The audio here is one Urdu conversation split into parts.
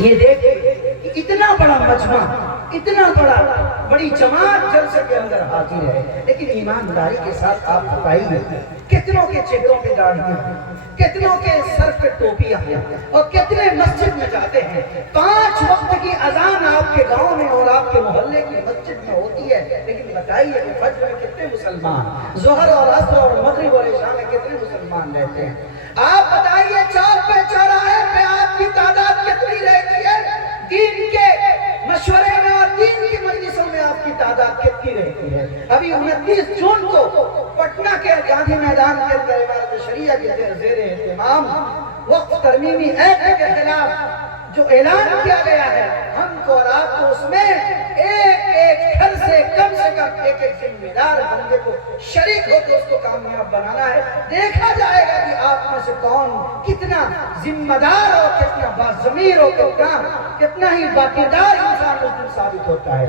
یہ دیکھ کہ اتنا بڑا مجمع، اتنا بڑی جماعت جلسے کے اندر حاضر ہے، لیکن ایمانداری کے ساتھ آپ بتائیے کتنوں کے چہروں پہ داڑھیاں ہیں، کتنوں کے سر پہ ٹوپیاں ہیں، اور کتنے مسجد میں جاتے ہیں۔ 5 وقت کی اذان آپ کے گاؤں میں اور آپ کے محلے کی مسجد میں ہوتی ہے، لیکن بتائیے کہ فجر میں کتنے مسلمان، ظہر اور عصر اور مغرب اور عشاء میں کتنے مسلمان رہتے ہیں؟ آپ بتائیے چوک پہ چوراہے پہ آپ کی تعداد کتنی رہتی ہے؟ دین کے مشورے میں اور دین کی مجلسوں میں آپ کی تعداد کتنی رہتی ہے؟ ابھی 29 جون کو پٹنہ کے گاندھی میدان کے اندر امارت شریعہ کے زیر اہتمام وقف ترمیمی ایکٹ کے خلاف جو اعلان کیا گیا ہے، ہم کو اور آپ کو اس میں ایک گھر سے کم ایک ذمہ دار بندے کو شریک ہو کے اس کو کامیاب بنانا ہے۔ دیکھا جائے گا کہ آپ میں سے کون کتنا ذمہ دار ہو، کتنا باضمیر ہو، کتنا ہی باکردار انسان اس دن ثابت ہوتا ہے۔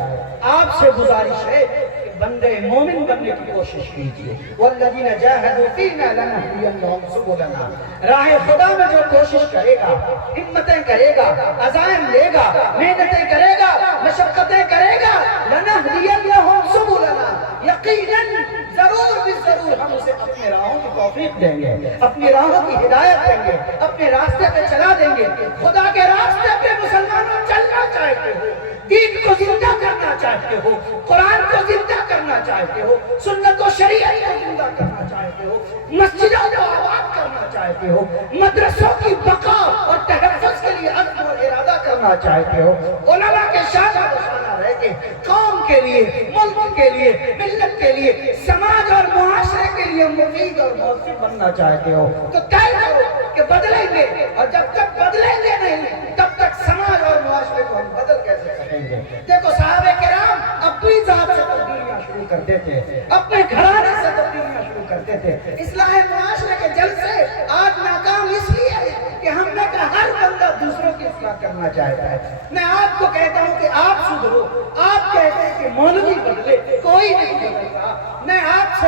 آپ سے گزارش ہے کہ بندے مومن بننے کی کوشش کیجیے۔ والذین جاہدوا فینا لنہدینہم سبلنا، راہ خدا میں جو کوشش کرے گا، ہمتیں کرے گا، عزائم لے گا، محنتیں کرے گا، مشقتیں کرے گا، لنہدینہم سبلنا، یقیناً ضرور بھی ضرور ہم اسے اپنے راہوں کی توفیق دیں گے، اپنی راہوں کی ہدایت دیں گے، اپنے راستے پہ چلا دیں گے۔ خدا کے راستے پہ مسلمانوں چلنا چاہتے ہو، دین کو زندہ کرنا چاہتے ہو، قرآن کو زندہ کرنا چاہتے ہو، سنت و شریعت کو زندہ کرنا چاہتے ہو، مسجدوں کو آباد کرنا چاہتے ہو، مدرسوں کی بقا اور تحفظ کے لیے عزم اور ارادہ کرنا چاہتے ہو، علماء کے شانہ بشانہ رہ کے قوم کے لیے، ملک کے لیے، ملت کے لیے، سماج اور معاشرے کے لیے مفید اور مؤثر بننا چاہتے ہو، تو طے کرو کہ بدلیں گے، اور جب تک بدلیں گے نہیں تب تک سماج اور معاشرے کو ہم بدل کیسے سکیں گے؟ دیکھو صحابہ کرام اپنی ذات سے تبدیلیاں شروع کرتے تھے، اپنے گھرانے سے تبدیلیاں شروع کرتے تھے۔ اصلاح معاشرے کے جلسے آج ناکام اس لیے کہ ہم نے کہا ہر بندہ دوسروں کی اصلاح کرنا چاہتا ہے۔ میں آپ کو کہتا ہوں کہ آپ سدھرو، آپ کہتے ہیں کہ مولوی بدلے، کوئی نہیں بدل رہا۔ میں آپ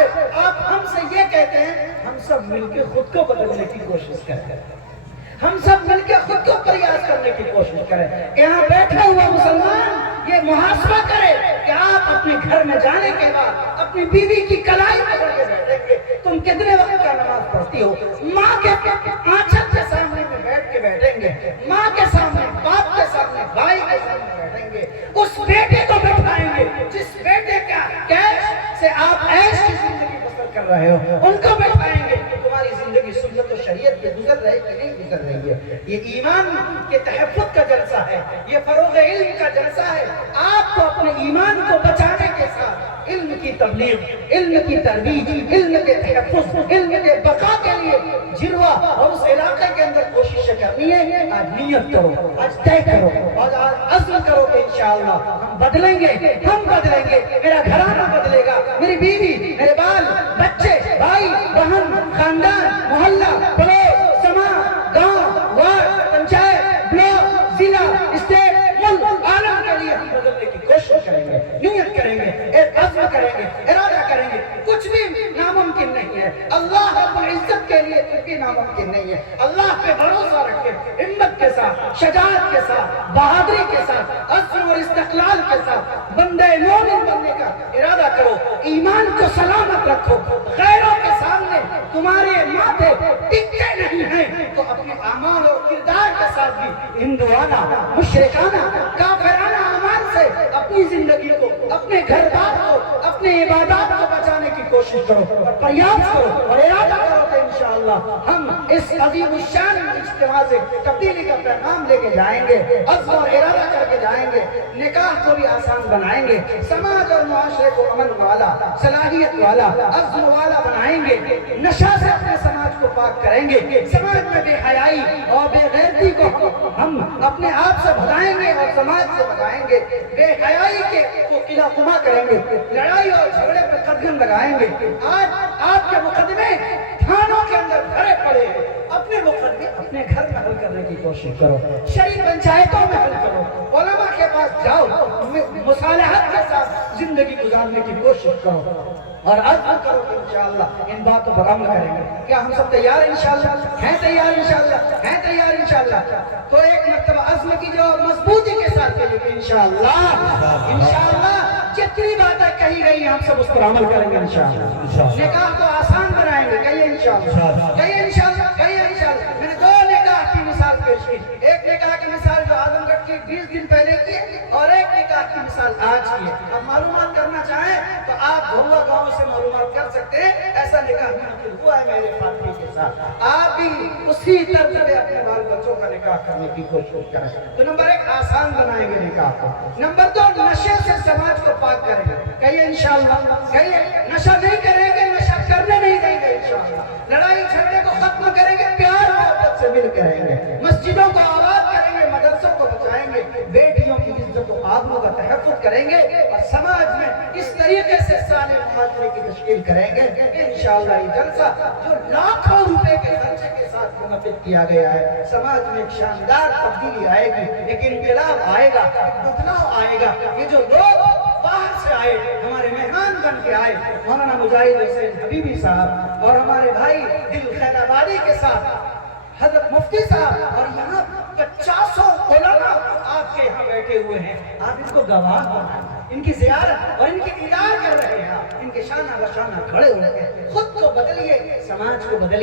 ہم سے یہ کہتے ہیں ہم سب مل کے خود کو بدلنے کی کوشش کریں، ہم سب مل کے خود کو پریاس کرنے کی کوشش کریں۔ یہاں بیٹھا ہوا مسلمان یہ محاسبہ کرے کہ آپ اپنے گھر میں جانے کے بعد اپنی بیوی کی کلائی پکڑ کے بیٹھیں گے، تم کتنے وقت کا نماز پڑھتی ہو؟ ماں کے آنچل کے سامنے میں بیٹھ کے بیٹھیں گے، ماں کے سامنے، باپ کے سامنے، بھائی کے سامنے بیٹھیں گے، اس بیٹے کو بٹھائیں گے جس بیٹے کا کیش سے آپ عیش کی زندگی بسر کر رہے ہو، ان کو بٹھائیں گے۔ تمہاری زندگی سنت و شریعت پہ گزر رہی کہ نہیں گزر رہی ہے؟ یہ ایمان کے تحفظ کا جلسہ ہے، یہ فروغ علم کا جلسہ ہے۔ آپ کو اپنے ایمان کو بچانے کے ساتھ علم کی تبلیغ، علم کی ترویج، علم کے تحفظ، علم کے بقا کے لیے جروا اور اس علاقے کے اندر کوشش کرنی ہے۔ آج نیت کرو، آج طے کرو، آج عزم کرو کہ انشاءاللہ ہم بدلیں گے، ہم بدلیں گے، میرا گھرانہ بدلے گا، میری بیوی، میرے بال بچے، بھائی بہن، خاندان، محلہ، پڑوس، سماج، گاؤں، وارڈ، پنچایت، بلاک، ضلع، اسٹیٹ، ملک، عالم کے لیے ہم بدلنے کی کوشش کریں گے، نیت کریں گے، ایک عزم کریں گے، ارادہ کریں گے۔ کچھ بھی ناممکن نہیں ہے، اللہ رب العزت کے لیے کچھ بھی ناممکن نہیں ہے۔ اللہ پہ بھروسہ رکھے، ہمت کے ساتھ، شجاعت کے ساتھ، بہادری کے ساتھ، عزم اور استقلال کے ساتھ بندے مومن بننے کا ارادہ کرو، ایمان کو سلامت رکھو۔ غیروں کے سامنے تمہارے ماتھے ٹکتے نہیں ہیں تو اپنے اعمال اور کردار کے ساتھ بھی ہندوانہ، مشرکانہ، کافرانہ اعمال سے اپنی زندگی کو، اپنے گھر بار کو، اپنے عبادات کو بچانے کی کوشش کرو اور پریاس کرو اور ارادہ کرو کہ انشاءاللہ ہم اس عظیم الشان اجتماع سے تبدیلی کا پیغام لے کے جائیں گے، عزم اور ارادہ کر کے جائیں گے، نکاح کو بھی آسان بنائیں گے، سماج اور معاشرے کو امن والا، صلاحیت والا، عزم والا بنائیں گے، نشہ سے اپنے سماج کو پاک کریں گے، سماج میں بے حیائی اور بے غیرتی کو ہم اپنے آپ سے بھگائیں گے اور سماج سے بھگائیں گے، بے حیائی کے کو قلعہ قما کریں گے، لڑائی اور جھگڑے پہ قدم لگائیں گے۔ آج آپ کے مقدمے تھانوں کے اندر بھرے پڑے ہیں، اپنے مقدمے اپنے گھر میں حل کرنے کی کوشش کرو، شریف پنچایتوں میں حل کرو، علماء کے پاس جاؤ، مصالحت کے ساتھ زندگی گزارنے کی کوشش کرو اور عزم کرو کہ انشاءاللہ ان باتوں پر عمل کریں گے۔ کیا ہم سب تیار انشاءاللہ ہیں؟ تیار انشاءاللہ ہیں؟ تیار انشاءاللہ؟ تو ایک مرتبہ عزم کیجیے اور مضبوطی کے ساتھ کہیے انشاءاللہ جتنی باتیں کہی گئی ہم سب اس پر عمل کریں گے انشاءاللہ. نکاح کو آسان بنائیں گے. کہیے انشاءاللہ. کہیے انشاءاللہ. کہیے انشاءاللہ. میں نے 2 نکاح کی مثال پیش کی. ایک نکاح کی مثال جو اعظم گڑھ کی 20 دن پہلے کی ہے اور ایک نکاح کی مثال آج کی ہے. اب معلومات کرنا چاہیں تو آپ بھروا گاؤں سے معلومات کر سکتے ہیں. ایسا نکاح منعقد ہوا ہے میرے فاطمی کے ساتھ. آپ بھی اسی طرز سے اپنے بال بچوں کا نکاح کرنے کی کوشش کریں. تو نمبر 1 آسان بنائیں گے نکاح کو. نمبر 2 نشے سے سماج کو پاک کریں گے. کہیے انشاءاللہ. کہیے نشہ نہیں کریں گے, نشہ کرنے نہیں دیں گے انشاءاللہ. لڑائی جھگڑے کو ختم کریں گے, پیار محبت سے مل کریں گے. مسجدوں کو آباد کریں گے, مدرسوں کو بچائیں گے, بیٹیوں کی عزت و آبرو کا تحفظ کریں گے اور سماج میں اس طریقے سے صالح معاشرے کی تشکیل کریں گے. انشاءاللہ یہ جلسہ جو لاکھوں روپے کے خرچے کے ساتھ منعقد کیا گیا ہے, سماج میں ایک شاندار تبدیلی آئے گی, ایک انقلاب آئے گا, ایک بدلاؤ آئے گا. یہ جو لوگ باہر سے آئے, ہمارے مہمان بن کے آئے, مولانا مجاہد حسین حبیبی صاحب اور ہمارے بھائی دل خیر آبادی کے ساتھ حضرت مفتی صاحب اور یہاں 50 علماء آپ کے یہاں بیٹھے ہوئے ہیں. آپ ان کو گواہ بنائیں, ان کی زیارت اور ان کی دیدار کر رہے ہیں. ان کے شانہ بشانہ کھڑے ہوئے ہیں. خود کو بدلیے, سماج کو بدلیے.